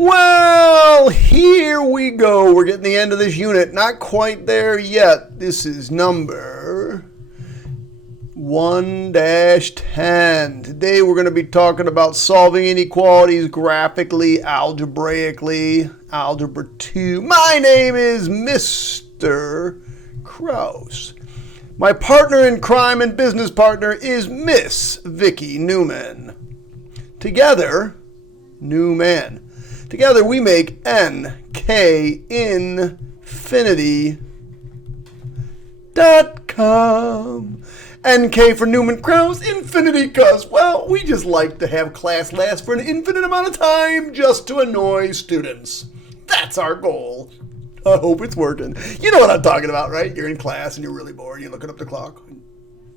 Well, here we go. We're getting the end of this unit. Not quite there yet. This is number 1-10. Today we're going to be talking about solving inequalities graphically, algebraically, Algebra 2. My name is Mr. Krause. My partner in crime and business partner is Miss Vicky Newman. Together, Newman. Together we make NKinfinity.com. NK for Newman Krause, infinity, because, well, we just like to have class last for an infinite amount of time just to annoy students. That's our goal. I hope it's working. You know what I'm talking about, right? You're in class and you're really bored. You're looking up the clock. And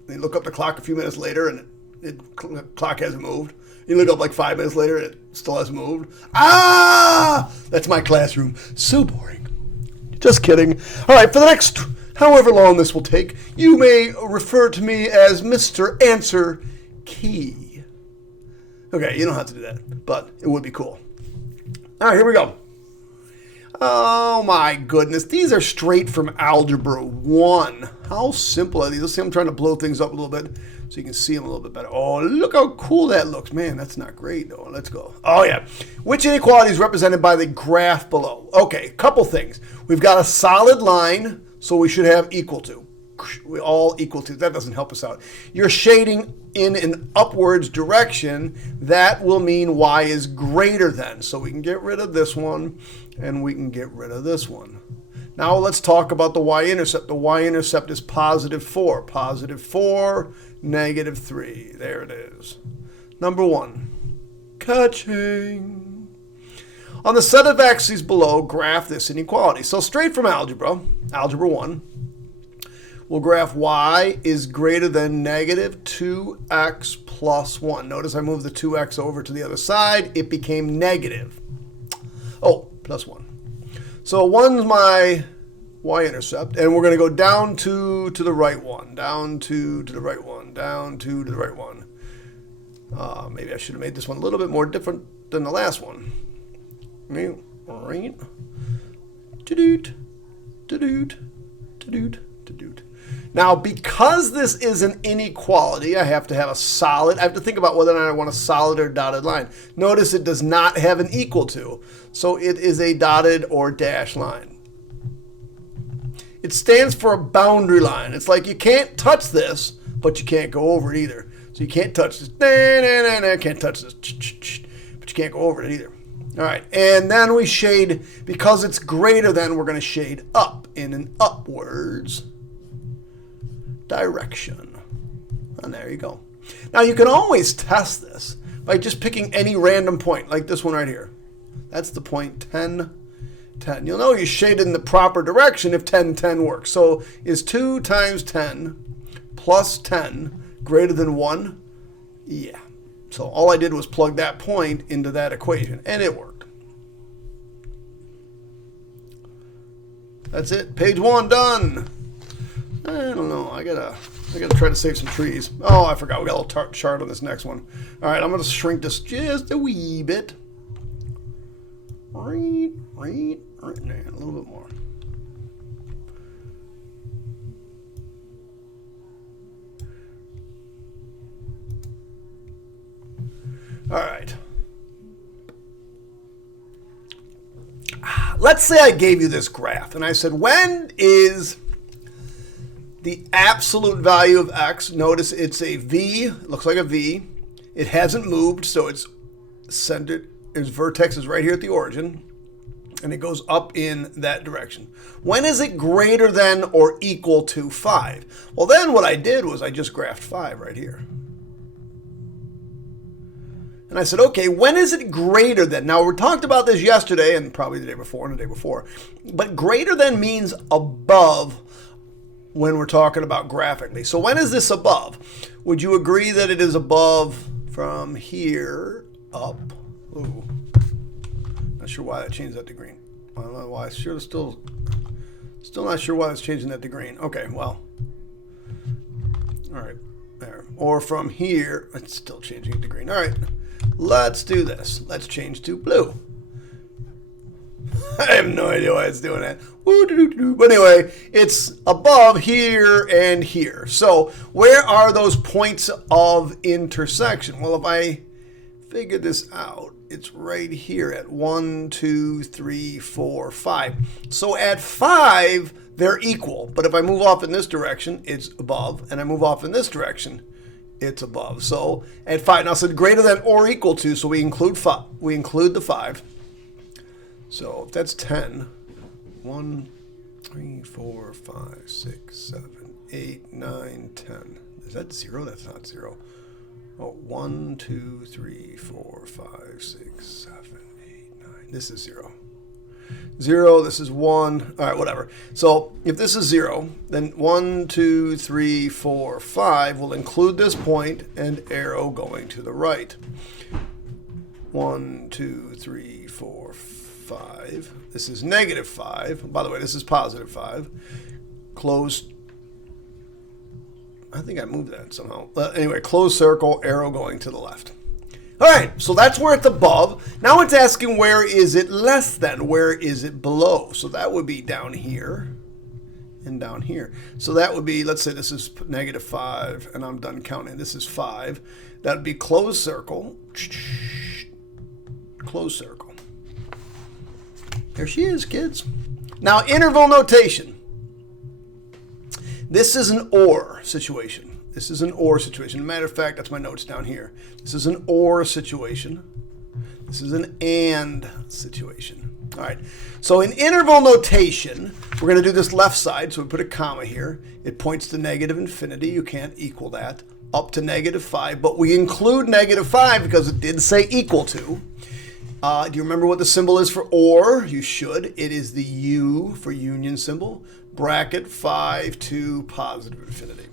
you look up the clock a few minutes later and the clock hasn't moved. You look up like 5 minutes later and it still hasn't moved. Ah! That's my classroom. So boring. Just kidding. All right, for the next however long this will take, you may refer to me as Mr. Answer Key. Okay, you don't have to do that, but it would be cool. All right, here we go. Oh my goodness, these are straight from Algebra 1. How simple are these? Let's see, I'm trying to blow things up a little bit so you can see them a little bit better. Oh, look how cool that looks. Man, that's not great though. Let's go. Oh yeah. Which inequality is represented by the graph below? Okay, couple things. We've got a solid line, so we should have equal to. We all equal to. That doesn't help us out. You're shading in an upwards direction. That will mean y is greater than. So we can get rid of this one and we can get rid of this one. Now let's talk about the y-intercept. The y-intercept is positive 4. Positive 4, negative 3. There it is. Number 1. Catching. On the set of axes below, graph this inequality. So straight from algebra, Algebra 1, we'll graph y is greater than negative 2x plus 1. Notice I moved the 2x over to the other side. It became negative. Oh, plus 1. So 1's my y-intercept, and we're going to go down to the right one, down to the right one, down to the right one. Maybe I should have made this one a little bit more different than the last one. Right? To-doot, to-doot, to-doot, to-doot. Now, because this is an inequality, I have to have a solid. I have to think about whether or not I want a solid or dotted line. Notice it does not have an equal to, so it is a dotted or dashed line. It stands for a boundary line. It's like you can't touch this, but you can't go over it either. So you can't touch this. Can't touch this. But you can't go over it either. All right, and then we shade, because it's greater than, we're going to shade up in an upwards direction. And there you go. Now you can always test this by just picking any random point, like this one right here. That's the point 10, 10. You'll know you shaded in the proper direction if 10, 10 works. So is 2 times 10 plus 10 greater than 1? Yeah. So all I did was plug that point into that equation, and it worked. That's it. Page 1 done. I don't know. I gotta try to save some trees. Oh, I forgot. We got a little chart on this next one. All right, I'm gonna shrink this just a wee bit. Right, a little bit more. All right. Let's say I gave you this graph and I said, when is the absolute value of x? Notice it's a V. It looks like a V. It hasn't moved, so it's centered. Its vertex is right here at the origin, and it goes up in that direction. When is it greater than or equal to 5? Well, then what I did was I just graphed 5 right here. And I said, okay, when is it greater than? Now, we talked about this yesterday and probably the day before and the day before. But greater than means above when we're talking about graphically. So when is this above? Would you agree that it is above from here up? Ooh, not sure why that changed that to green. I don't know why. Still not sure why it's changing that to green. Okay, well. All right, there. Or from here, it's still changing it to green. All right. Let's do this. Let's change to blue. I have no idea why it's doing that. But anyway, it's above here and here. So where are those points of intersection? Well, if I figure this out, it's right here at 1, 2, 3, 4, 5. So at 5, they're equal. But if I move off in this direction, it's above. And I move off in this direction, it's above. So at 5, now it said greater than or equal to, so we include 5. We include the 5. So if that's 10, 1, 3, 4, 5, 6, 7, 8, 9, 10. Is that 0? That's not 0. Oh, 1, 2, 3, 4, 5, 6, 7, 8, 9. This is 0. 0, this is 1. All right, whatever. So if this is 0, then 1, 2, 3, 4, 5 will include this point and arrow going to the right. 1, 2, 3, 4, 5. This is negative 5. By the way, this is positive 5. Close. I think I moved that somehow. Anyway, closed circle, arrow going to the left. All right, so that's where it's above. Now it's asking where is it less than? Where is it below? So that would be down here and down here. So that would be, let's say this is negative 5, and I'm done counting. This is 5. That would be closed circle. Closed circle. There she is, kids. Now, interval notation. This is an OR situation. This is an OR situation. Matter of fact, that's my notes down here. This is an OR situation. This is an AND situation. All right. So in interval notation, we're going to do this left side. So we put a comma here. It points to negative infinity. You can't equal that. Up to negative 5. But we include negative 5 because it did say equal to. Do you remember what the symbol is for OR? You should. It is the U for union symbol. Bracket 5 to positive infinity.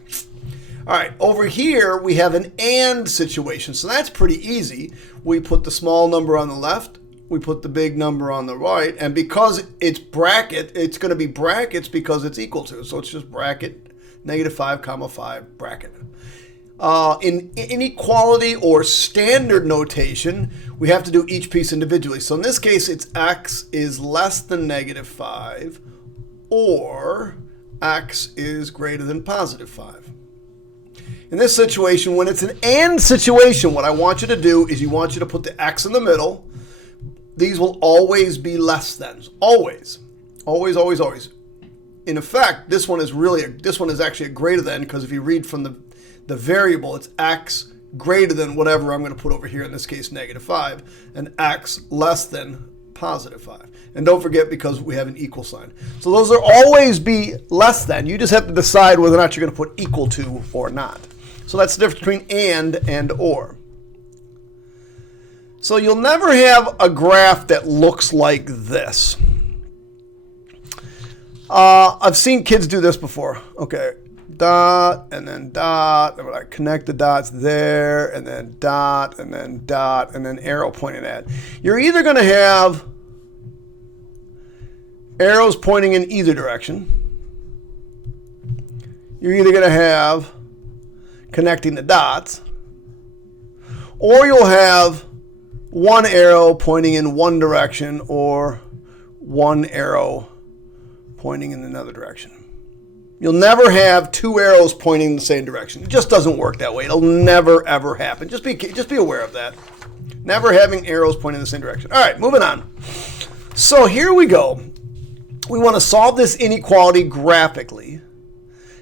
All right, over here we have an AND situation, so that's pretty easy. We put the small number on the left, we put the big number on the right, and because it's bracket, it's going to be brackets because it's equal to, so it's just bracket, negative 5, comma 5, bracket. In inequality or standard notation, we have to do each piece individually. So in this case, it's x is less than negative 5, or x is greater than positive 5. In this situation, when it's an AND situation, what I want you to do is you want you to put the x in the middle. These will always be less than. Always. Always, always, always. In effect, this one is actually a greater than, because if you read from the variable, it's x greater than whatever I'm going to put over here, in this case, negative 5, and x less than positive 5. And don't forget, because we have an equal sign. So those will always be less than. You just have to decide whether or not you're going to put equal to or not. So that's the difference between and or. So you'll never have a graph that looks like this. I've seen kids do this before. Okay, dot, and then dot. And when I connect the dots there, and then dot, and then arrow pointing at. You're either going to have arrows pointing in either direction. You're either going to have connecting the dots, or you'll have one arrow pointing in one direction or one arrow pointing in another direction. You'll never have two arrows pointing in the same direction. It just doesn't work that way. It'll never, ever happen. Just be aware of that. Never having arrows pointing in the same direction. All right, moving on. So here we go. We want to solve this inequality graphically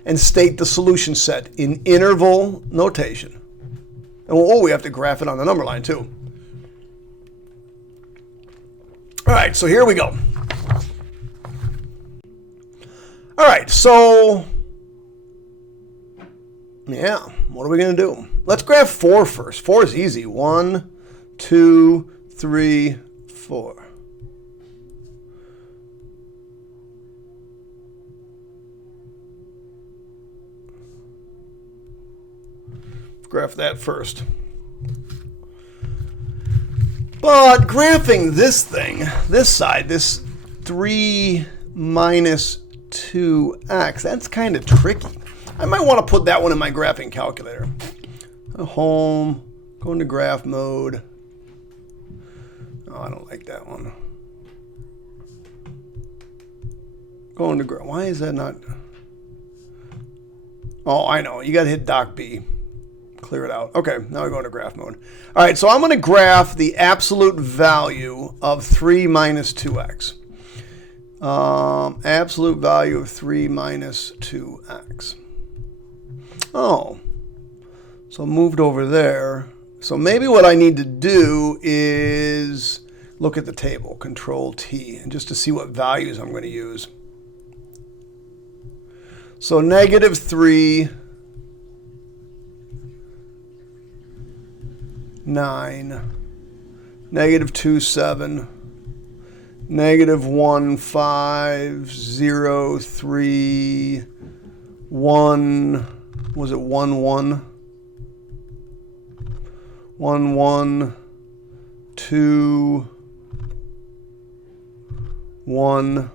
and state the solution set in interval notation. And we have to graph it on the number line too. All right, so here we go. All right, so yeah, what are we going to do? Let's graph 4 first. 4 is easy. 1, 2, 3, 4. Graph that first. But graphing this thing, this side, this 3 minus 2x, that's kind of tricky. I might want to put that one in my graphing calculator. Home, go into graph mode. Oh, I don't like that one. Going to graph. Why is that not? Oh, I know. You got to hit Doc B. Clear it out. Okay, now we're going to graph mode. All right, so I'm going to graph the absolute value of 3 minus 2x. Absolute value of 3 minus 2x. Oh, so moved over there. So maybe what I need to do is look at the table, Control T, and just to see what values I'm going to use. So negative 3, 9, negative 2, 7, negative 1, 5, 0, 3, 1, was it 1, 1? 1, 1, 2, 1,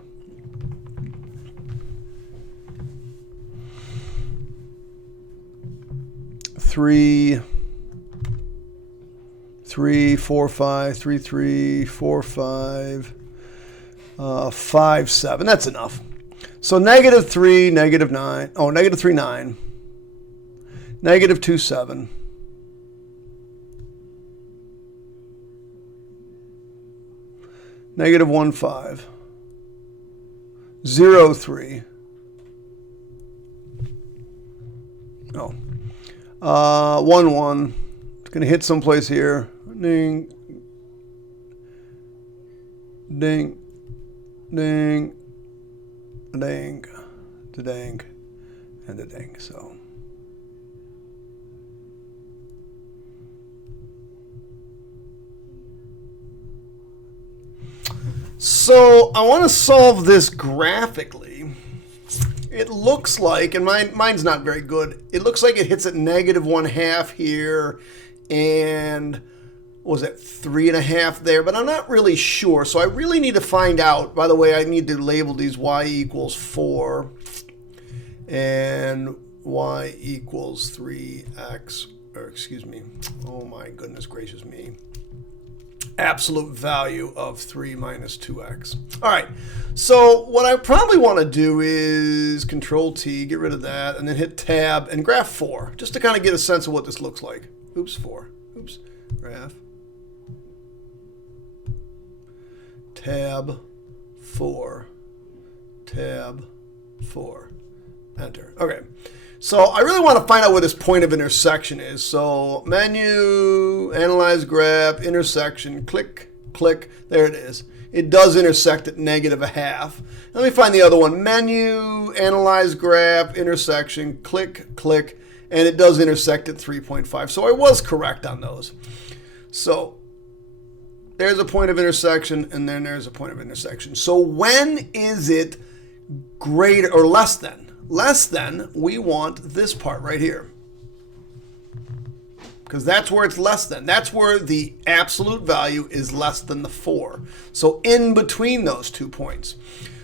3, 3, 4, 5, 3, 3, 4, 5, 5, 7. That's enough. So negative 3, negative 9. Oh, negative 3, 9. Negative 2, 7. Negative 1, 5. 0, 3. Oh. 1, 1. It's going to hit someplace here. Ding. Ding. Ding. Ding. Da ding. And a ding. So I want to solve this graphically. It looks like, and mine's not very good, it looks like it hits at negative 1/2 here, and what was it, 3.5 there, but I'm not really sure. So I really need to find out. By the way, I need to label these y equals 4 and y equals 3x, or excuse me, oh my goodness gracious me. Absolute value of 3 minus 2x. All right, so what I probably want to do is Control T, get rid of that, and then hit Tab and graph 4, just to kind of get a sense of what this looks like. Oops, 4. Oops, graph. Tab 4. Tab 4. Enter. Okay. So I really want to find out where this point of intersection is. So menu, analyze graph, intersection, click, click. There it is. It does intersect at negative 1/2. Let me find the other one. Menu, analyze graph, intersection, click, click. And it does intersect at 3.5. So I was correct on those. So there's a point of intersection, and then there's a point of intersection. So when is it greater or less than? Less than, we want this part right here. Because that's where it's less than. That's where the absolute value is less than the 4. So in between those 2 points.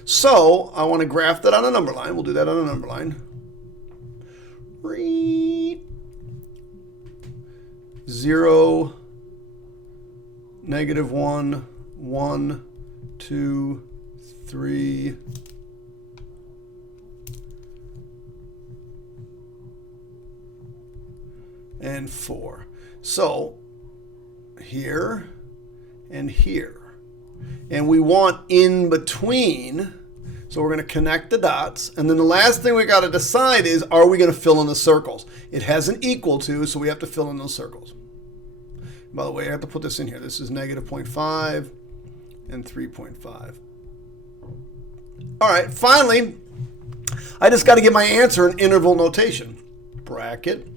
So I want to graph that on a number line. We'll do that on a number line. 0, negative 1, 1, 2, 3, and 4. So here and here. And we want in between. So we're going to connect the dots. And then the last thing we got to decide is, are we going to fill in the circles? It has an equal to, so we have to fill in those circles. By the way, I have to put this in here. This is negative 0.5 and 3.5. All right, finally, I just got to get my answer in interval notation. Bracket.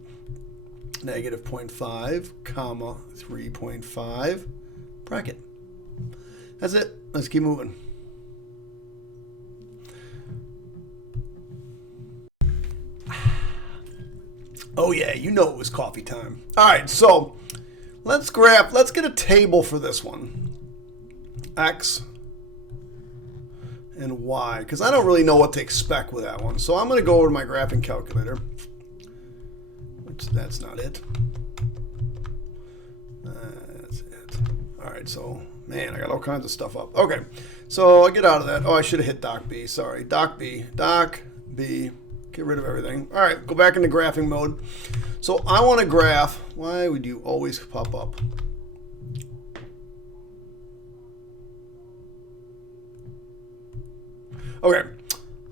Negative 0.5, comma, 3.5, bracket. That's it. Let's keep moving. Oh yeah, you know it was coffee time. All right, so let's get a table for this one. X and Y, because I don't really know what to expect with that one. So I'm going to go over to my graphing calculator. That's not it. That's it. All right, so Man, I got all kinds of stuff up. Okay, so I get out of that. Oh, I should have hit Doc B. Sorry, Doc B. Doc B. Get rid of everything. All right, go back into graphing mode. So I want to graph. Why would you always pop up? Okay,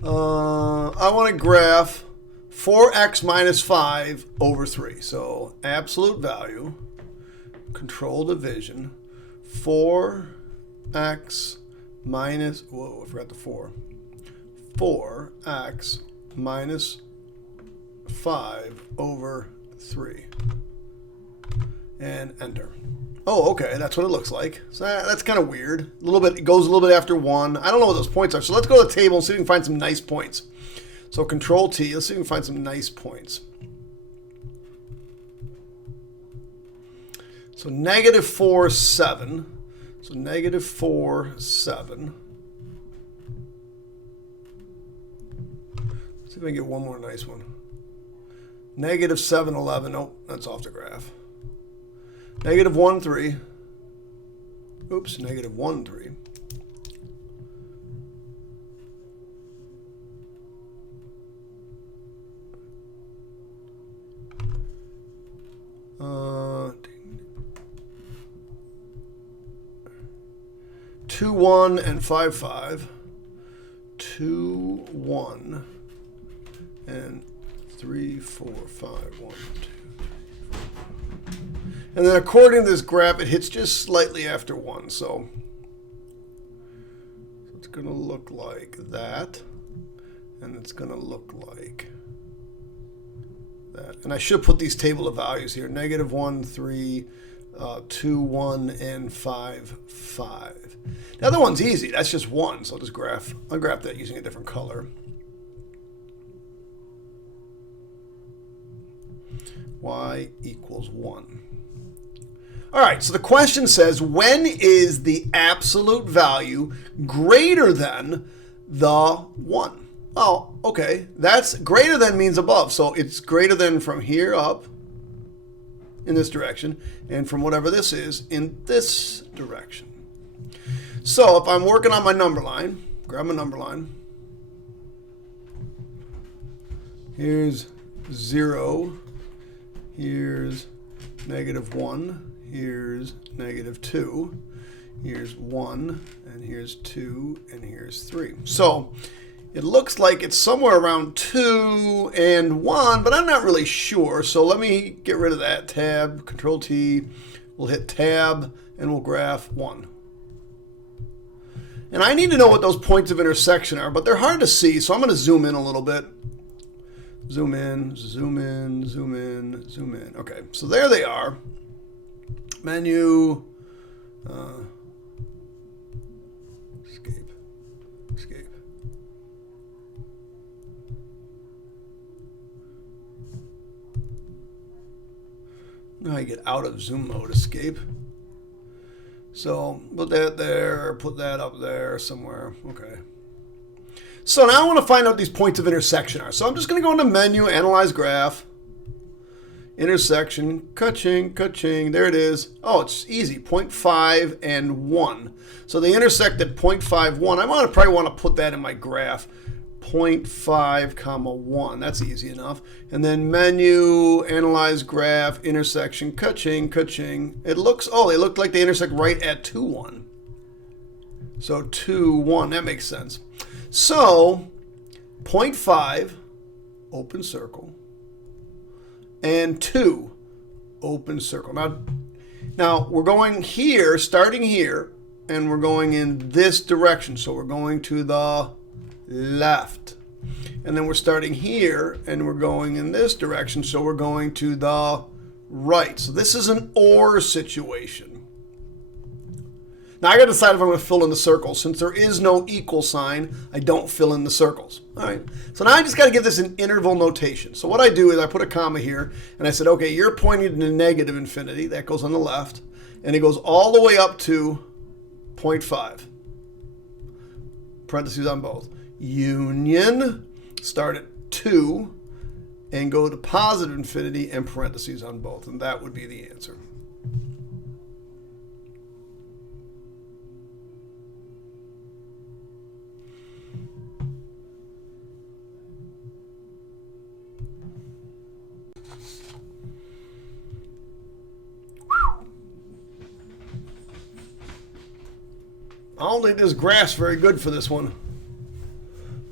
I want to graph 4x minus 5 over 3. So absolute value, control division, 4x minus, whoa, I forgot the 4. 4x minus 5 over 3. And enter. Oh, okay, that's what it looks like. So that's kind of weird. A little bit, it goes a little bit after 1. I don't know what those points are. So let's go to the table and see if we can find some nice points. So control T, let's see if we can find some nice points. So negative 4, 7. So negative 4, 7. Let's see if I can get one more nice one. Negative 7, 11. Nope, that's off the graph. Negative 1, 3. Oops, negative 1, 3. Two, 1, and 5, 5. 2, 1, and 3, 4, 5, 1, 2, 3, 4. And then according to this graph, it hits just slightly after 1. So it's going to look like that. And it's going to look like that. And I should put these table of values here. Negative 1, 3, 2, 1, and 5, 5. The other one's easy. That's just 1. So I'll graph that using a different color. Y equals 1. All right, so the question says, when is the absolute value greater than the 1? Oh, okay. That's greater than means above. So it's greater than from here up in this direction and from whatever this is in this direction. So if I'm working on my number line, grab my number line. Here's 0. Here's negative 1. Here's negative 2. Here's 1. And here's 2. And here's 3. So it looks like it's somewhere around 2 and 1, but I'm not really sure. So let me get rid of that. Tab, Control T. We'll hit Tab, and we'll graph 1. And I need to know what those points of intersection are, but they're hard to see, so I'm going to zoom in a little bit. Zoom in, zoom in, zoom in, zoom in. Okay, so there they are. Menu, escape, escape. Now I get out of zoom mode, escape. So put that there, put that up there somewhere. Okay. So now I want to find out what these points of intersection are. So I'm just going to go into menu, analyze graph, intersection, ka-ching, ka-ching. There it is. Oh, it's easy. 0.5 and 1. So they intersect at 0.5, 1. Probably want to put that in my graph. 0.5, comma 1. That's easy enough. And then menu, analyze graph, intersection, ka-ching, ka-ching. They look like they intersect right at 2, 1. So 2, 1. That makes sense. So 0.5, open circle, and 2, open circle. Now we're going here, starting here, and we're going in this direction. So we're going to the left. And then we're starting here, and we're going in this direction. So we're going to the right. So this is an OR situation. Now I got to decide if I'm going to fill in the circles. Since there is no equal sign, I don't fill in the circles. All right. So now I just got to give this an interval notation. So what I do is I put a comma here, and I said, okay, you're pointing to negative infinity. That goes on the left. And it goes all the way up to 0.5. Parentheses on both. Union, start at 2, and go to positive infinity and parentheses on both. And that would be the answer. I don't think this graph's very good for this one.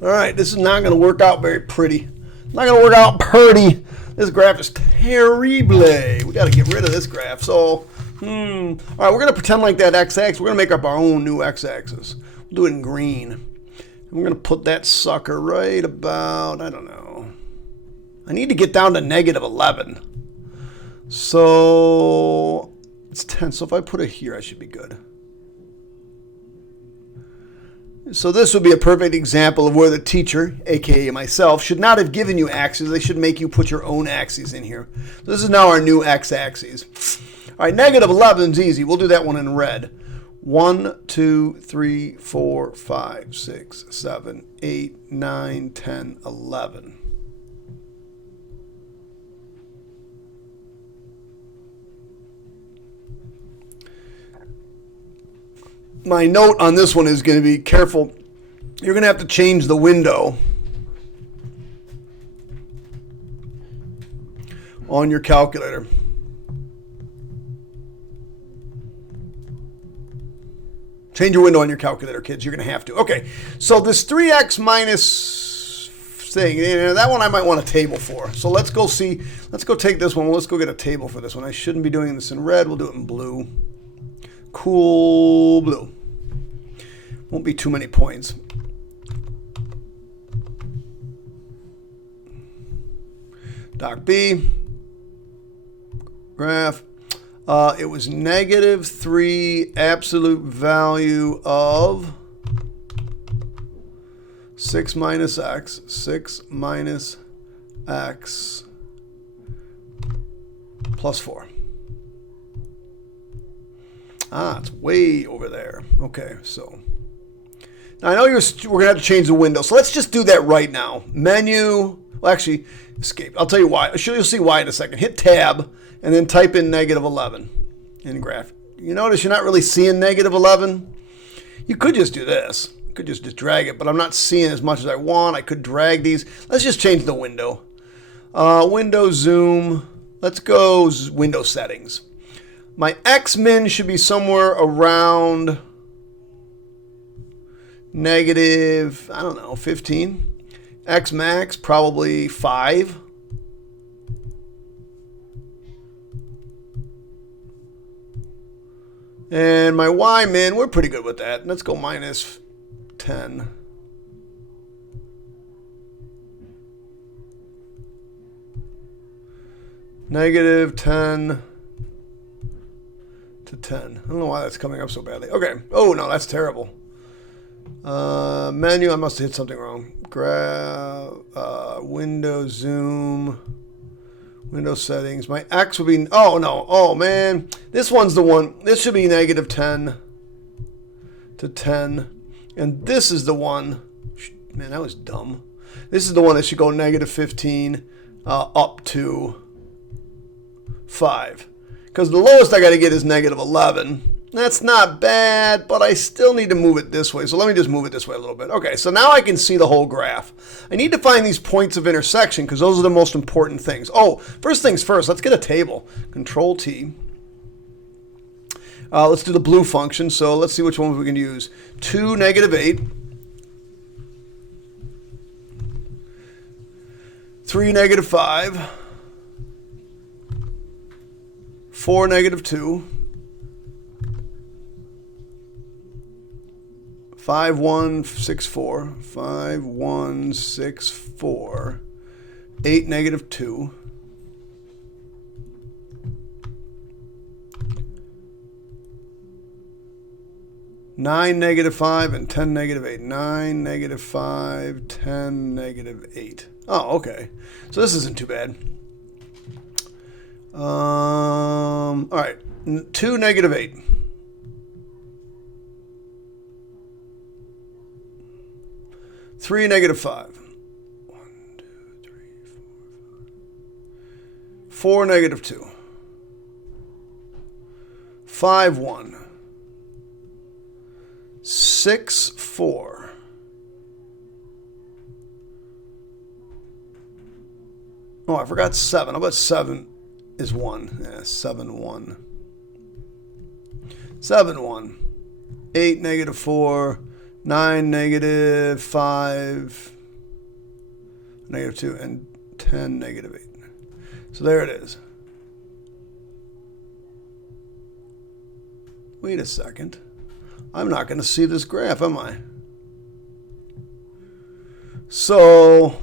All right, this is not going to work out very pretty. Not going to work out pretty. This graph is terrible. We got to get rid of this graph. So, all right, we're going to pretend like that x-axis. We're going to make up our own new x-axis. We'll do it in green. And we're going to put that sucker right about, I don't know. I need to get down to negative 11. So, it's 10. So if I put it here, I should be good. So this would be a perfect example of where the teacher, aka myself, should not have given you axes. They should make you put your own axes in here. So this is now our new x-axis. All right, negative 11 is easy. We'll do that one in red. 1, 2, 3, 4, 5, 6, 7, 8, 9, 10, 11. My note on this one is going to be careful. You're going to have to change the window on your calculator. Change your window on your calculator, kids. You're going to have to. Okay, so this 3x minus thing, that one I might want a table for. So let's go see. Let's go take this one. Let's go get a table for this one. I shouldn't be doing this in red. We'll do it in blue. Cool blue. Won't be too many points. Doc B. Graph. It was negative 3 absolute value of 6 minus x. 6 minus x plus 4. Ah, it's way over there. Okay, so now I know we're going to have to change the window. So let's just do that right now. Menu, well, actually, escape. I'll tell you why. You'll see why in a second. Hit tab and then type in negative 11 in graph. You notice you're not really seeing negative 11. You could just do this. You could just drag it, but I'm not seeing as much as I want. I could drag these. Let's just change the window. Window zoom. Let's go window settings. My X-min should be somewhere around negative, I don't know, 15. X-max, probably 5. And my Y-min, we're pretty good with that. Let's go minus 10. Negative 10. To 10. I don't know why that's coming up so badly. Okay. Oh, no, that's terrible. Menu, I must have hit something wrong. Window zoom. Window settings. My X would be... Oh, no. Oh, man. This one's the one. This should be negative 10 to 10. And this is the one... Man, that was dumb. This is the one that should go negative 15 up to 5. Because the lowest I got to get is negative 11. That's not bad, but I still need to move it this way. So let me just move it this way a little bit. Okay, so now I can see the whole graph. I need to find these points of intersection because those are the most important things. Oh, first things first, let's get a table. Control T. Let's do the blue function. So let's see which one we can use. 2, negative 8. 3, negative 5. 4, negative 2. 5, 1, 6, 4. 5, 1, 6, 4. 8, negative 2. 9, negative 5, and 10, negative 8. 9, negative 5, 10, negative 8. Oh, okay. So this isn't too bad. All right, 2, negative 8. 3, negative 5. 1, 2, 3, 4, 5. 4, negative 2. 5, 1. 6, 4. Oh, I forgot 7. How about 7? Is 1. Yeah, 7, 1. 7, 1. 8, negative 4, 9, negative 5, negative 2, and 10, negative 8. So there it is. Wait a second. I'm not going to see this graph, am I? So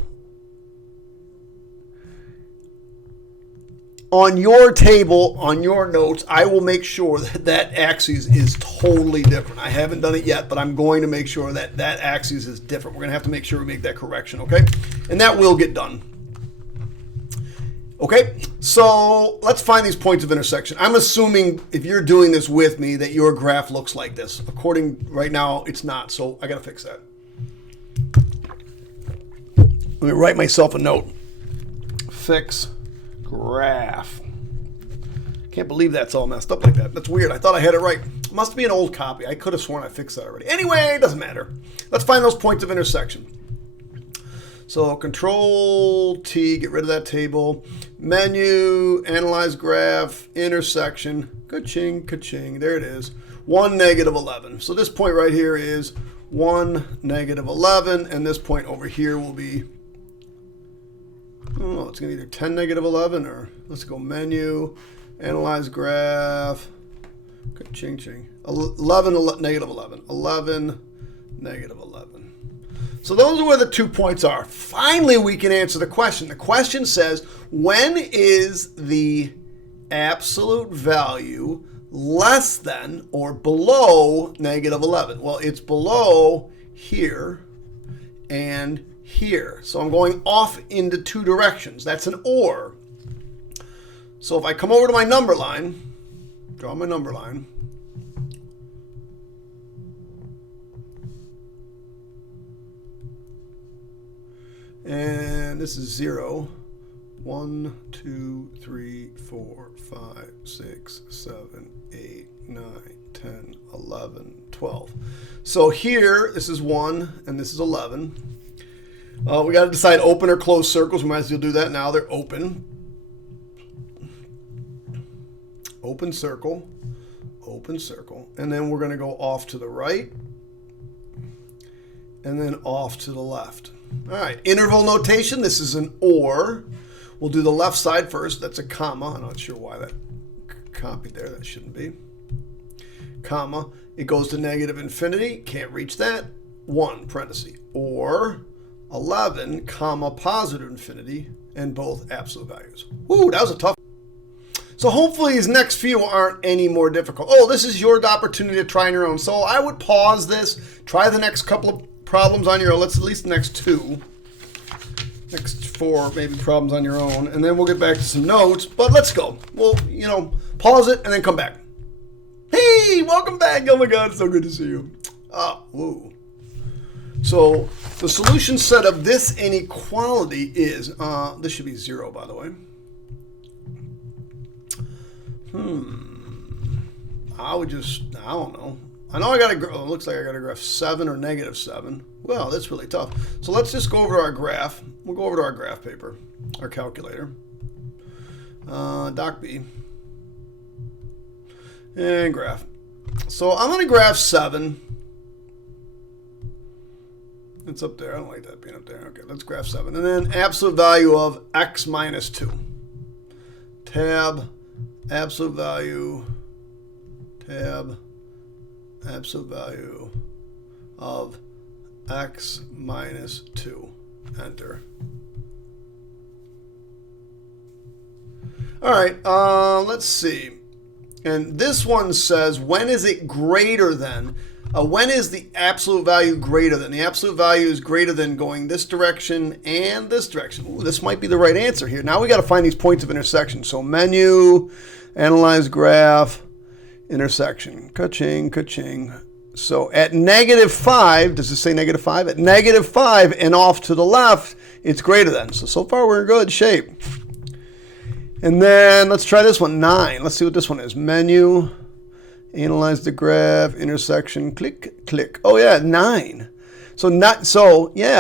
on your table, on your notes, I will make sure that that axis is totally different. I haven't done it yet, but I'm going to make sure that that axis is different. We're going to have to make sure we make that correction, okay? And that will get done. Okay, so let's find these points of intersection. I'm assuming if you're doing this with me that your graph looks like this. According right now, it's not, so I got to fix that. Let me write myself a note. Fix graph. Can't believe that's all messed up like that. That's weird. I thought I had it right. Must be an old copy. I could have sworn I fixed that already. Anyway, it doesn't matter. Let's find those points of intersection. So Control T, get rid of that table. Menu, analyze graph, intersection. Ka-ching, ka-ching. There it is. 1, negative 11. So this point right here is 1, negative 11. And this point over here will be, I don't know, it's going to be either 10, negative 11, or let's go menu, analyze graph. Ka-ching, ching. 11, negative 11. 11, negative 11. So those are where the 2 points are. Finally, we can answer the question. The question says, when is the absolute value less than or below negative 11? Well, it's below here and here. So I'm going off into 2 directions. That's an or. So if I come over to my number line, draw my number line, and this is 0, 1, 2, 3, 4, 5, 6, 7, 8, 9, 10, 11, 12. So here, this is 1 and this is 11. We got to decide open or closed circles. We might as well do that now. They're open. Open circle, open circle. And then we're going to go off to the right and then off to the left. All right, interval notation. This is an or. We'll do the left side first. That's a comma. I'm not sure why that copied there. That shouldn't be. Comma. It goes to negative infinity. Can't reach that. 1, parenthesis. Or 11, comma, positive infinity, and both absolute values. Ooh, that was a tough. So hopefully these next few aren't any more difficult. Oh, this is your opportunity to try on your own. So I would pause this. Try the next couple of problems on your own. Let's at least the next 2. Next 4 maybe problems on your own. And then we'll get back to some notes. But let's go. We'll, pause it and then come back. Hey, welcome back. Oh my God, it's so good to see you. Woo. So the solution set of this inequality is, this should be 0, by the way. I don't know. I know it looks like I got a graph 7 or negative 7. Well, that's really tough. So let's just go over to our graph. We'll go over to our graph paper, our calculator. Doc B. And graph. So I'm going to graph 7. It's up there. I don't like that being up there. Okay, let's graph 7. And then absolute value of x minus 2. Tab, absolute value, tab, absolute value of x minus 2. Enter. All right, let's see. And this one says, when is it greater than? When is the absolute value greater than? The absolute value is greater than going this direction and this direction. Ooh, this might be the right answer here. Now we got to find these points of intersection. So menu, analyze graph, intersection. Ka-ching, ka-ching. So at negative 5, does it say negative 5? At negative 5 and off to the left, it's greater than. So far we're in good shape. And then let's try this one, 9. Let's see what this one is. Menu, analyze the graph, intersection, click, click. Oh yeah, 9. So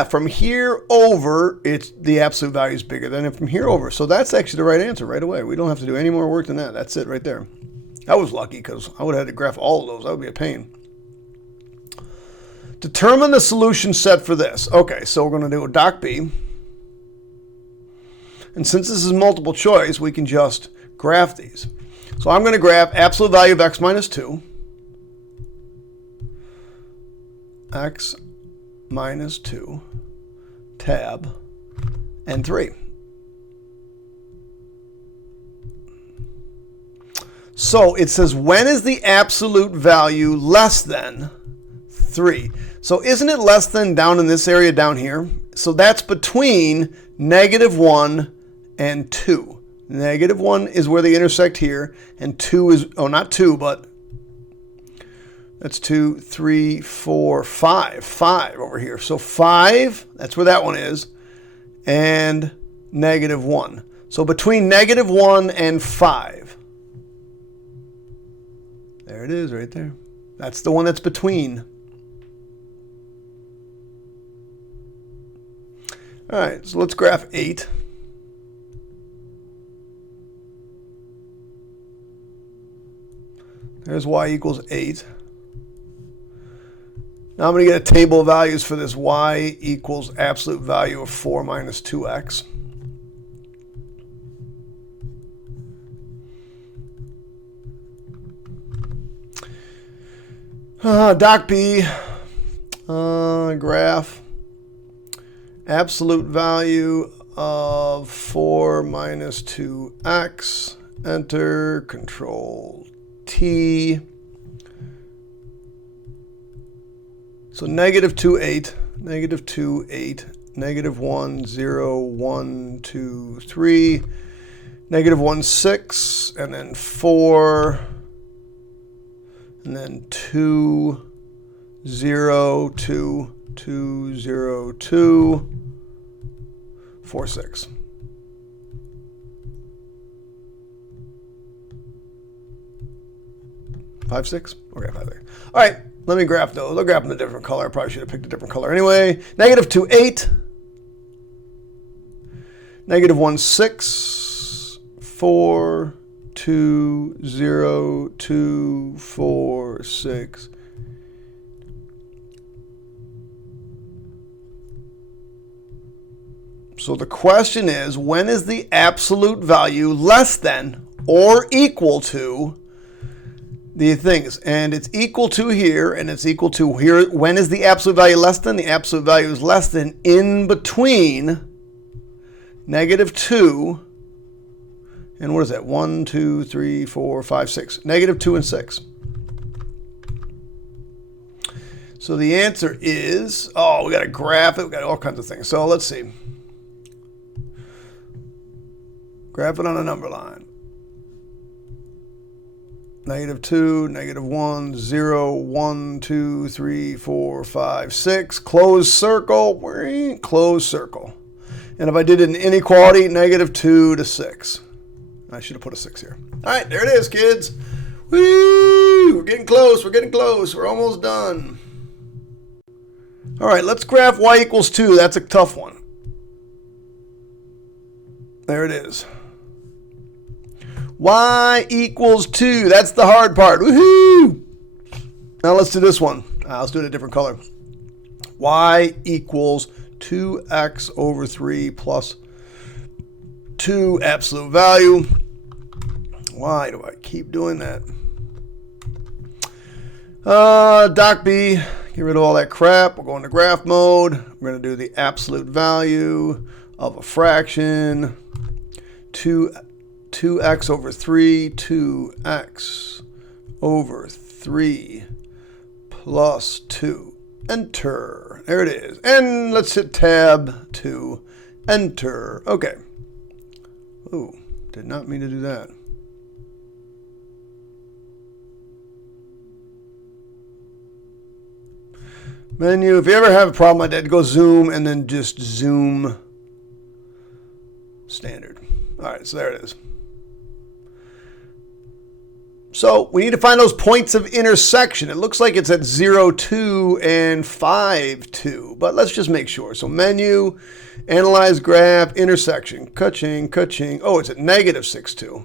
from here over, it's the absolute value is bigger than it from here over. So that's actually the right answer right away. We don't have to do any more work than that. That's it right there. I was lucky because I would have had to graph all of those. That would be a pain. Determine the solution set for this. Okay, so we're going to do a Doc B. And since this is multiple choice, we can just graph these. So I'm going to graph absolute value of x minus 2. X minus 2, tab, and 3. So it says, when is the absolute value less than 3? So isn't it less than down in this area down here? So that's between -1 and 2. -1 is where they intersect here, and 2 is, oh, not 2, but that's 2, 3, 4, 5. 5 over here. So 5, that's where that one is, and -1. So between -1 and 5. There it is right there. That's the one that's between. All right, so let's graph 8. There's y equals 8. Now I'm going to get a table of values for this y equals absolute value of 4 minus 2x. Doc B, graph absolute value of 4 minus 2x, enter, control T. So -2, 8, -2, 8, -1, 0, 1, 2, 3, -1, 6, and then 4, and then 2, 0, 2, 2, 0, 2, 4, 6. Five, 6? Okay, 5, 6. All right, let me graph those. I'll graph them in a different color. I probably should have picked a different color anyway. -2, 8. -1, 6. 4, 2, 0, 2, 4, 6. So the question is, when is the absolute value less than or equal to the things? And it's equal to here, and it's equal to here. When is the absolute value less than? The absolute value is less than in between -2 and what is that? 1, 2, 3, 4, 5, 6. -2 and 6. So the answer is, oh, we got to graph it. We got all kinds of things. So let's see. Graph it on a number line. -2, -1, 0, 1, 2, 3, 4, 5, 6. Closed circle. Closed circle. And if I did an inequality, -2 to 6. I should have put a 6 here. All right, there it is, kids. Woo! We're getting close. We're getting close. We're almost done. All right, let's graph y equals 2. That's a tough one. There it is. Y equals 2. That's the hard part. Woohoo! Now let's do this one. Let's do it a different color. Y equals 2x over 3 plus 2 absolute value. Why do I keep doing that? Doc B, get rid of all that crap. We'll go into graph mode. We're going to do the absolute value of a fraction. 2x over 3, 2x over 3 plus 2. Enter. There it is. And let's hit tab to enter. Okay. Ooh, did not mean to do that. Menu. If you ever have a problem like that, go zoom and then just zoom standard. All right, so there it is. So we need to find those points of intersection. It looks like it's at 0, 2 and 5, 2, but let's just make sure. So menu, analyze graph, intersection, ka-ching, ka-ching. Oh, it's at -6, 2.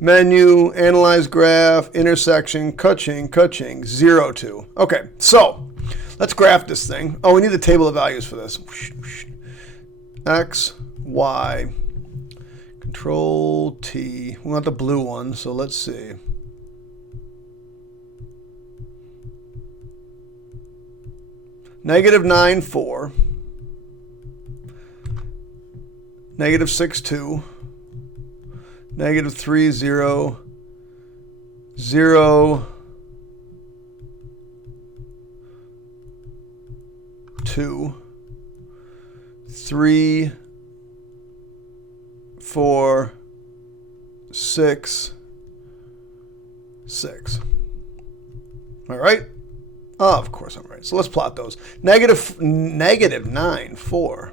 Menu, analyze graph, intersection, ka-ching, ka-ching, 0, 2. Okay, so Let's graph this thing. Oh, we need the table of values for this. X, Y, Control T. We want the blue one, so let's see. -9, 4. -6, 2. -3, 0. 0, 2, 3, 4, 6, 6. All right. Oh, of course I'm right. So let's plot those. -9, 4.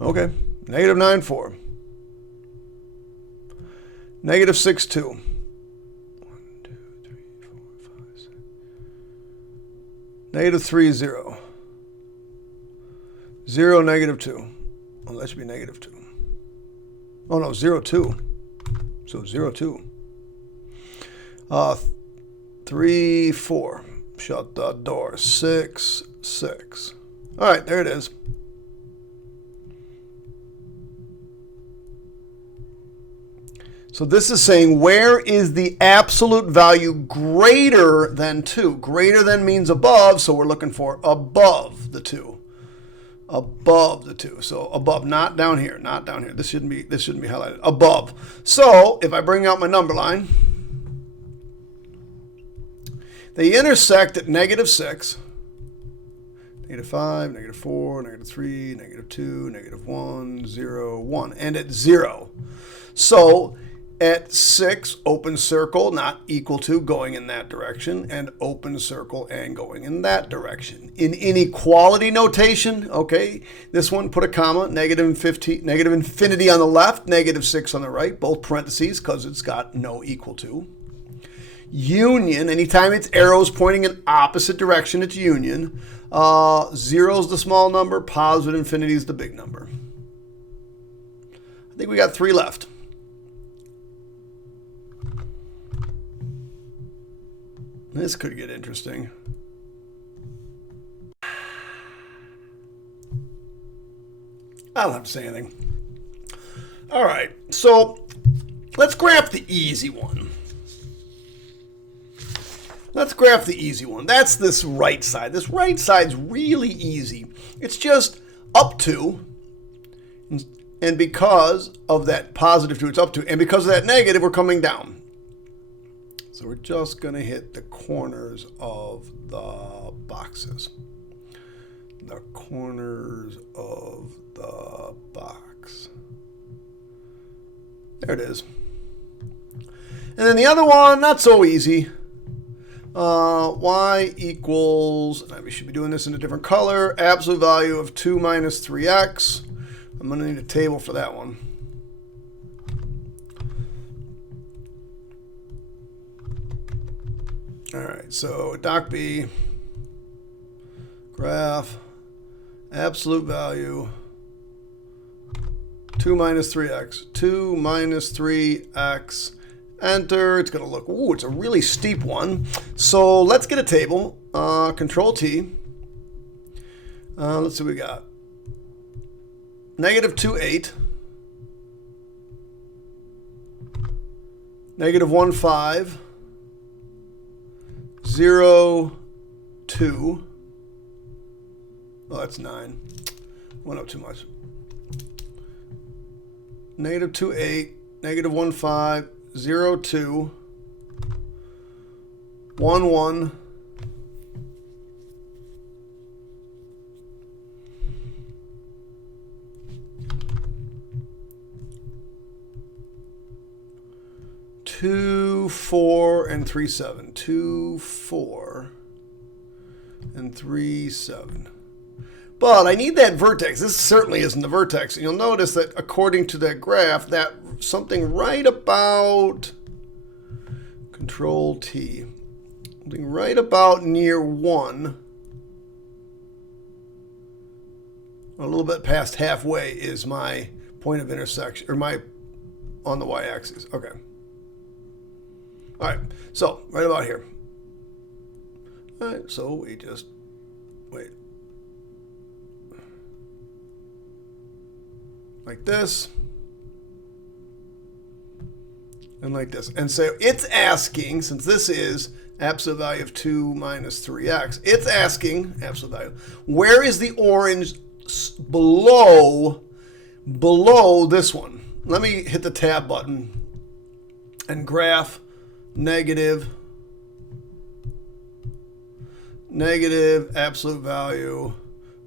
Okay. -9, 4. -6, 2. 1, 2, 3, 4, 5, 6. -3, 0. 0, -2. Oh, that should be -2. Oh, no, 0, 2. So 0, 2. 3, 4. Shut the door. 6, 6. All right, there it is. So this is saying, where is the absolute value greater than 2? Greater than means above, so we're looking for above the 2. Above the 2. So above, not down here, not down here. This shouldn't be highlighted. Above. So if I bring out my number line, they intersect at -6, -5, -4, -3, -2, -1, 0, 1, and at 0. So at 6, open circle, not equal to, going in that direction, and open circle and going in that direction. In inequality notation, okay, this one, put a comma, negative infinity on the left, -6 on the right, both parentheses, because it's got no equal to. Union, anytime it's arrows pointing in opposite direction, it's union. 0 is the small number, positive infinity is the big number. I think we got 3 left. This could get interesting. I don't have to say anything. All right, so let's graph the easy one. Let's graph the easy one. That's this right side. This right side's really easy. It's just up to, and because of that positive 2, it's up to, and because of that negative, we're coming down. So we're just going to hit the corners of the boxes. The corners of the box. There it is. And then the other one, not so easy. Y equals, we should be doing this in a different color, absolute value of 2 minus 3x. I'm going to need a table for that one. All right, so Doc B, graph, absolute value, 2 minus 3x, 2 minus 3x, enter. It's going to look, ooh, it's a really steep one. So let's get a table, Control T. Let's see what we got. -2, 8. -1, 5. 0, 2. Oh, that's 9. Went up too much. -2, 8. -1, 5. 0, 2. 1, 1. 2, 4, and 3, 7. 2, 4, and 3, 7. But I need that vertex. This certainly isn't the vertex. And you'll notice that according to that graph, that something right about, Control T, something right about near 1, a little bit past halfway is my point of intersection, or my on the y-axis. Okay. All right, so right about here. All right, so we just, wait. Like this. And like this. And so it's asking, since this is absolute value of 2 minus 3x, it's asking, absolute value, where is the orange below this one? Let me hit the tab button and graph negative absolute value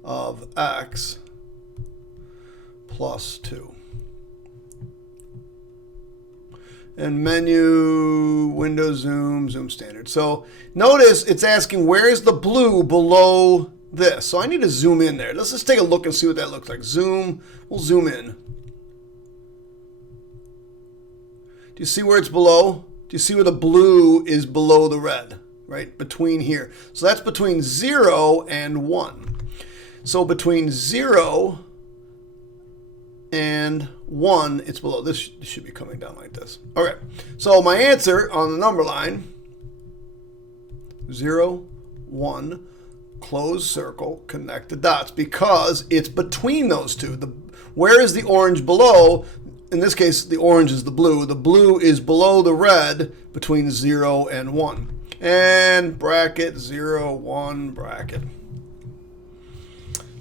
of x plus 2. And menu, window, zoom standard. So notice it's asking where is the blue below this. So I need to zoom in there. Let's just take a look and see what that looks like. Zoom, we'll zoom in. Do you see where it's below? Do you see where the blue is below the red? Right, between here. So that's between 0 and 1. So between 0 and 1, it's below. This should be coming down like this. Okay, so my answer on the number line, 0, 1, close circle, connect the dots, because it's between those two. Where is the orange below? In this case, the orange is the blue. The blue is below the red between 0 and 1. And bracket, 0, 1, bracket.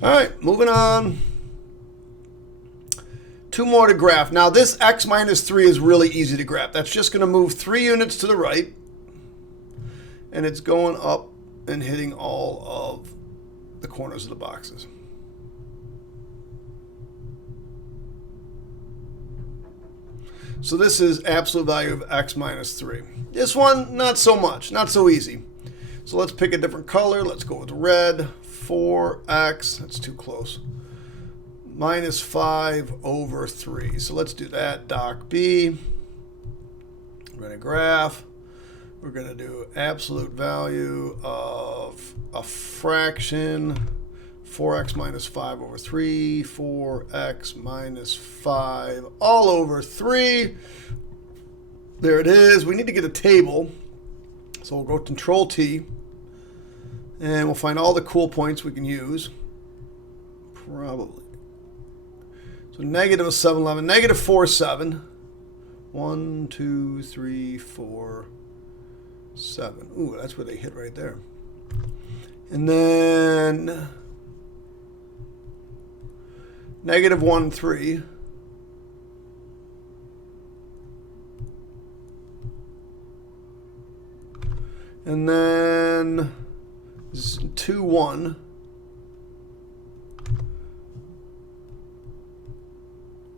All right, moving on. 2 more to graph. Now this x minus 3 is really easy to graph. That's just going to move 3 units to the right. And it's going up and hitting all of the corners of the boxes. So this is absolute value of x minus 3. This one, not so much, not so easy. So let's pick a different color. Let's go with red. 4x, that's too close. Minus 5 over 3. So let's do that. Doc B. We're going to graph. We're going to do absolute value of a fraction. 4x minus 5 over 3. 4x minus 5 all over 3. There it is. We need to get a table. So we'll go Control T. And we'll find all the cool points we can use. Probably. So negative 7, 11. Negative 4, 7. 1, 2, 3, 4, 7. Ooh, that's where they hit right there. And then negative 1, 3. And then 2, 1.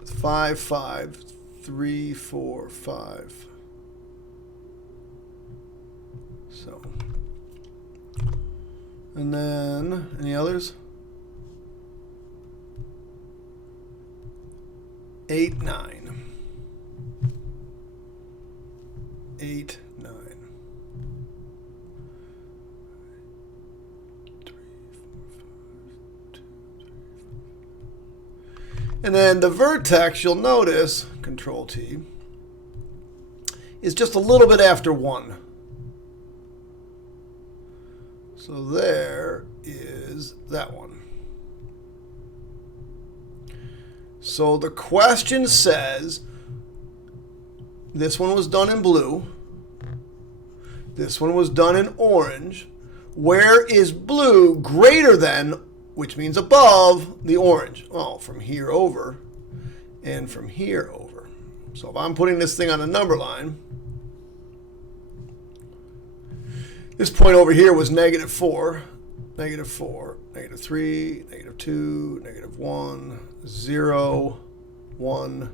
5, 5. 3, 4, 5. So. And then, any others? 8, 9. 8, 9. 3, 4, 5, 2, 3, 4. And then the vertex, you'll notice, Control T, is just a little bit after 1. So there is that one. So the question says, this one was done in blue. This one was done in orange. Where is blue greater than, which means above, the orange? Oh, from here over and from here over. So if I'm putting this thing on a number line, this point over here was negative 4, negative 4, negative 3, negative 2, negative 1, 0, 1,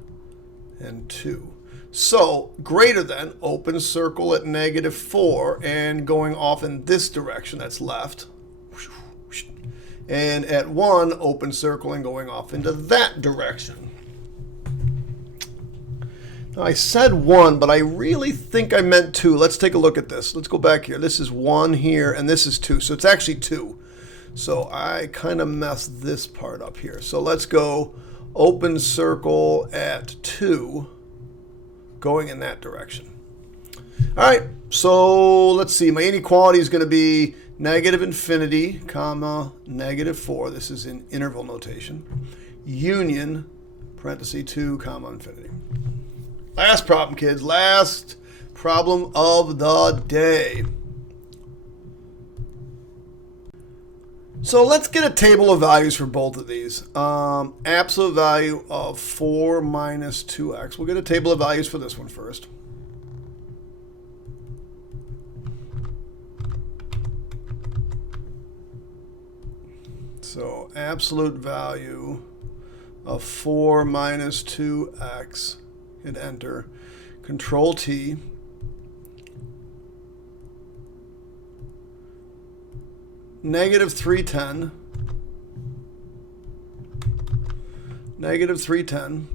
and 2. So greater than, open circle at negative 4 and going off in this direction, that's left. And at 1, open circle and going off into that direction. Now I said 1, but I really think I meant 2. Let's take a look at this. Let's go back here. This is 1 here, and this is 2. So it's actually 2. So I kind of messed this part up here. So let's go open circle at 2. going in that direction. All right, so let's see. My inequality is going to be negative infinity, comma, negative 4. This is in interval notation. Union, parenthesis 2, comma, infinity. Last problem, kids. Last problem of the day. So let's get a table of values for both of these. Absolute value of 4 minus 2x. We'll get a table of values for this one first. So absolute value of 4 minus 2x. Hit enter. Control T. Negative 310. Negative 310.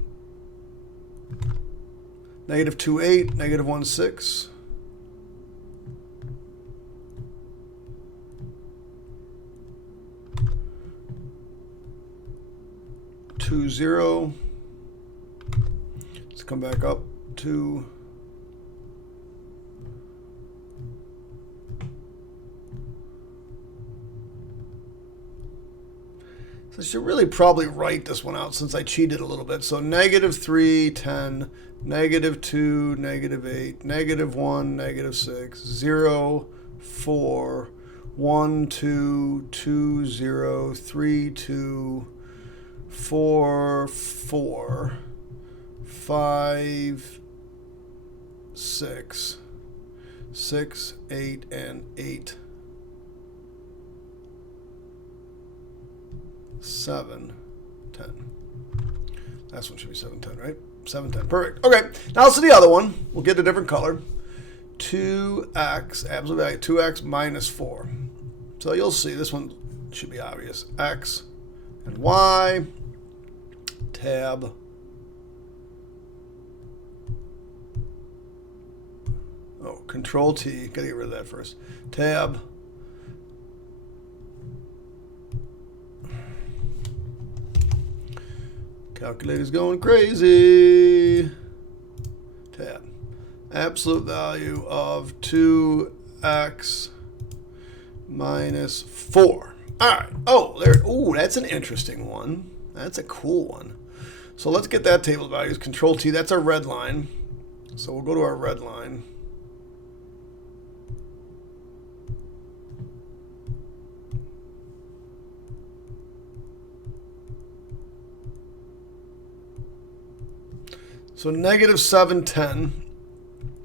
Negative 28. Negative 16. Two zero. Let's come back up to so I should really probably write this one out since I cheated a little bit. So negative 3, 10, negative 2, negative 8, negative 1, negative 6, 0, 4, 1, 2, 2, 0, 3, 2, 4, 4, 5, 6, 6, 8, and 8, 7, 10. Last one should be 7, 10, right? 7, 10. Perfect. Okay, now let's do the other one. We'll get a different color. 2x, absolute value, 2x minus 4. So you'll see this one should be obvious. X and y, tab, oh, control T, gotta get rid of that first. Tab, calculator's going crazy. Tab, absolute value of 2x minus 4. All right. Oh, there. Oh, that's an interesting one. That's a cool one. So let's get that table of values. Control T. That's our red line. So we'll go to our red line. So negative 7, 10.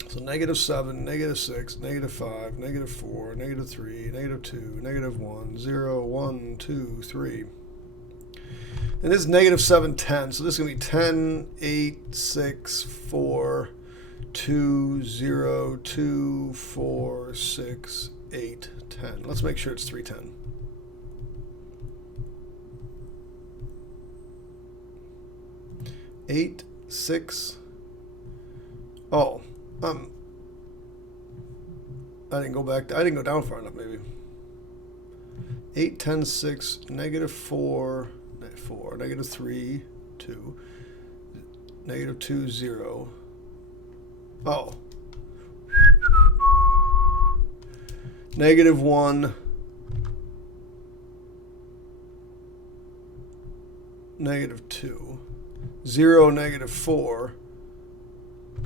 So negative 7, negative 6, negative 5, negative 4, negative 3, negative 2, negative 1, 0, 1, 2, 3. And this is negative 7, 10. So this is going to be 10, 8, 6, 4, 2, 0, 2, 4, 6, 8, 10. Let's make sure it's 310. Eight, 6. Oh. I didn't go back. I didn't go down far enough, maybe. 8, 10, 6, negative 4, 4, negative 3, 2, negative 2, 0. Oh. Negative 1, negative 2, 0, negative 4.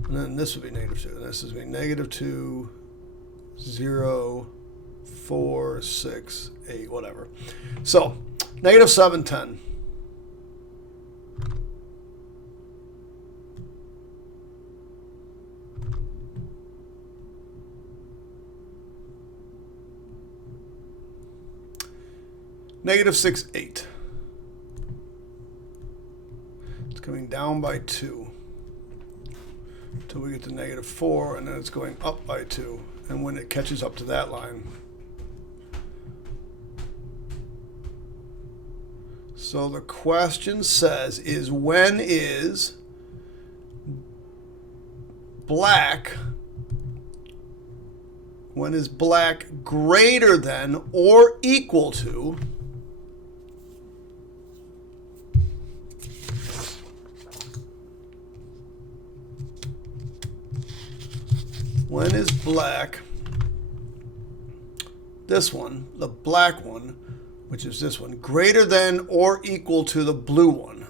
And then this would be negative 2. And this is going to be negative 2, 0, 4, 6, 8, whatever. So, negative 7, 10. Negative 6, 8. It's coming down by 2. Until we get to negative 4, and then it's going up by 2. And when it catches up to that line. So the question says, is when is black greater than or equal to When is black, this one, the black one, which is this one, greater than or equal to the blue one?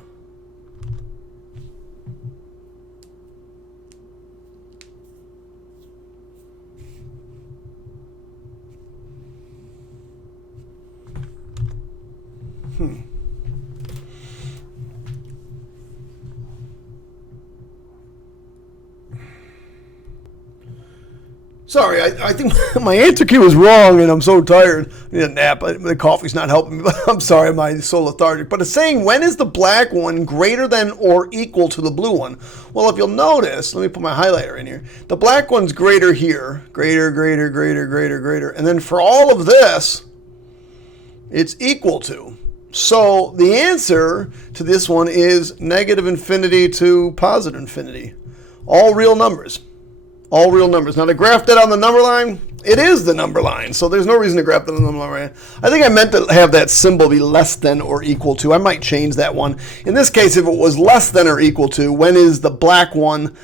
Sorry, I think my answer key was wrong, and I'm so tired. I need a nap. The coffee's not helping me. I'm sorry, I'm so lethargic. But it's saying, when is the black one greater than or equal to the blue one? Well, if you'll notice, let me put my highlighter in here. The black one's greater here. Greater, greater, greater, greater, greater. And then for all of this, it's equal to. So the answer to this one is negative infinity to positive infinity. All real numbers. All real numbers. Now, to graph that on the number line, it is the number line. So there's no reason to graph that on the number line. I think I meant to have that symbol be less than or equal to. I might change that one. In this case, if it was less than or equal to, when is the black one?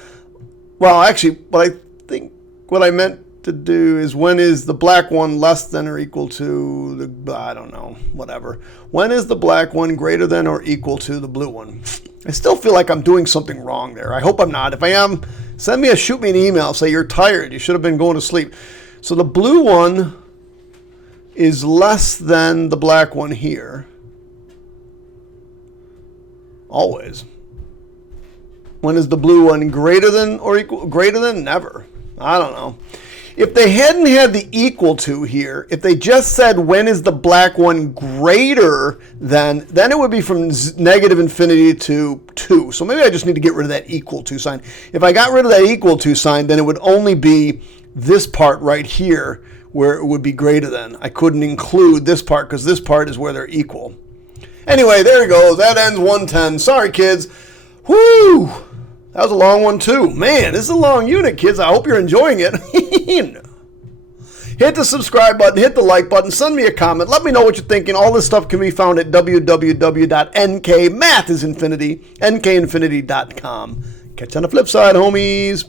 Well, actually, what I meant to do is, when is the black one less than or equal to the, I don't know, whatever. When is the black one greater than or equal to the blue one? I still feel like I'm doing something wrong there. I hope I'm not. If I am, shoot me an email. Say you're tired. You should have been going to sleep. So the blue one is less than the black one here. Always. When is the blue one greater than or equal? Greater than? Never. I don't know. If they hadn't had the equal to here, if they just said, when is the black one greater than, then it would be from negative infinity to 2. So maybe I just need to get rid of that equal to sign. If I got rid of that equal to sign, then it would only be this part right here where it would be greater than. I couldn't include this part because this part is where they're equal. Anyway, there you go. That ends 110. Sorry, kids. Whoo! That was a long one, too. Man, this is a long unit, kids. I hope you're enjoying it. Hit the subscribe button. Hit the like button. Send me a comment. Let me know what you're thinking. All this stuff can be found at www.nkmathisinfinity, nkinfinity.com. Catch you on the flip side, homies.